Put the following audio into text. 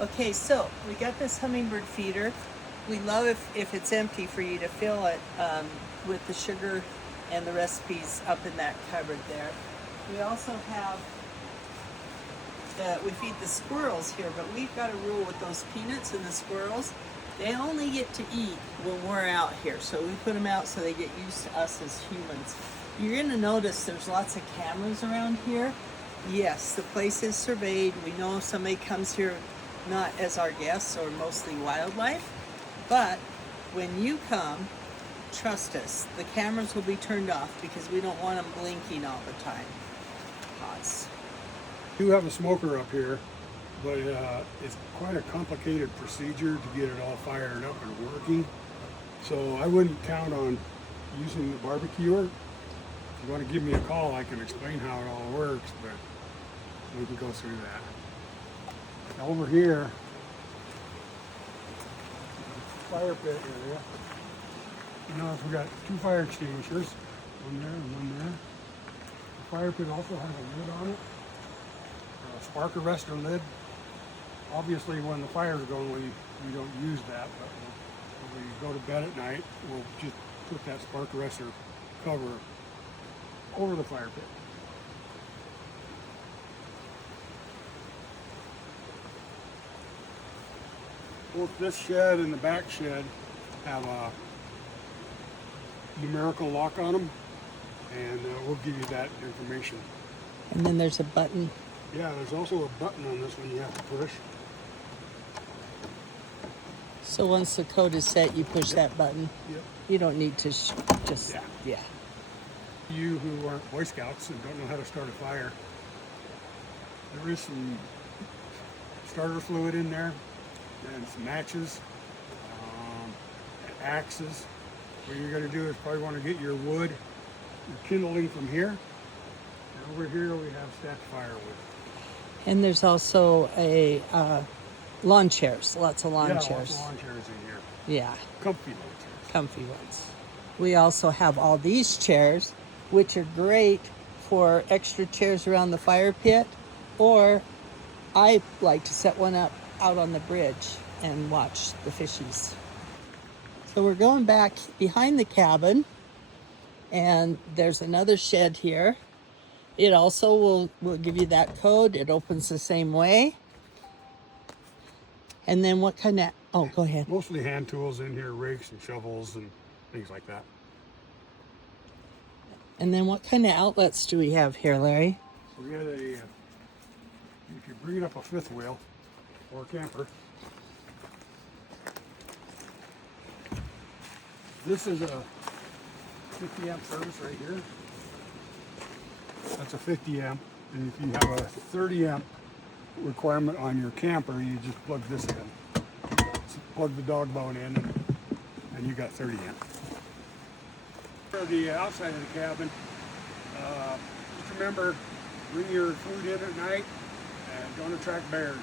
Okay, so we got this hummingbird feeder. We love if it's empty for you to fill it with the sugar and the recipes up in that cupboard there. We also have, we feed the squirrels here, but we've got a rule with those peanuts and the squirrels. They only get to eat when we're out here, so we put them out so they get used to us as humans. You're gonna notice there's lots of cameras around here. Yes, the place is surveyed. We know if somebody comes here not as our guests or mostly wildlife, but when you come, trust us, the cameras will be turned off because we don't want them blinking all the time. Pause. We do have a smoker up here, but it's quite a complicated procedure to get it all fired up and working. So I wouldn't count on using the barbecuer. If you want to give me a call, I can explain how it all works, but we can go through that. Now over here, fire pit area. You notice we got two fire extinguishers, one there and one there. The fire pit also has a lid on it, a spark arrestor lid. Obviously, when the fire's going, we don't use that, but when we go to bed at night, we'll just put that spark arrestor cover over the fire pit. Both this shed and the back shed have a numerical lock on them, and we'll give you that information. And then there's a button. Yeah, there's also a button on this one you have to push. So once the code is set, you push that button. Yep. You don't need to just, yeah. You who aren't Boy Scouts and don't know how to start a fire, there is some starter fluid in there and some matches, axes. What you're going to do is probably want to get your wood, your kindling from here. And over here we have stacked firewood. And there's also a lawn chairs, lots of lawn Lots chairs. of lawn chairs in here. Yeah, Comfy lawn chairs. comfy ones. We also have all these chairs, which are great for extra chairs around the fire pit, or I like to set one up out on the bridge and watch the fishies. So we're going back behind the cabin, and there's another shed here. It also will give you that code. It opens the same way. And then what kind of, oh, go ahead. Mostly hand tools in here, rakes and shovels and things like that. And then what kind of outlets do we have here, Larry? So we got a, if you bring it up a fifth wheel or a camper, this is a 50 amp service right here. That's a 50 amp. And if you have a 30 amp requirement on your camper, you just plug this in. So plug the dog bone in and you got 30 amp. For the outside of the cabin, just remember, bring your food in at night and don't attract bears.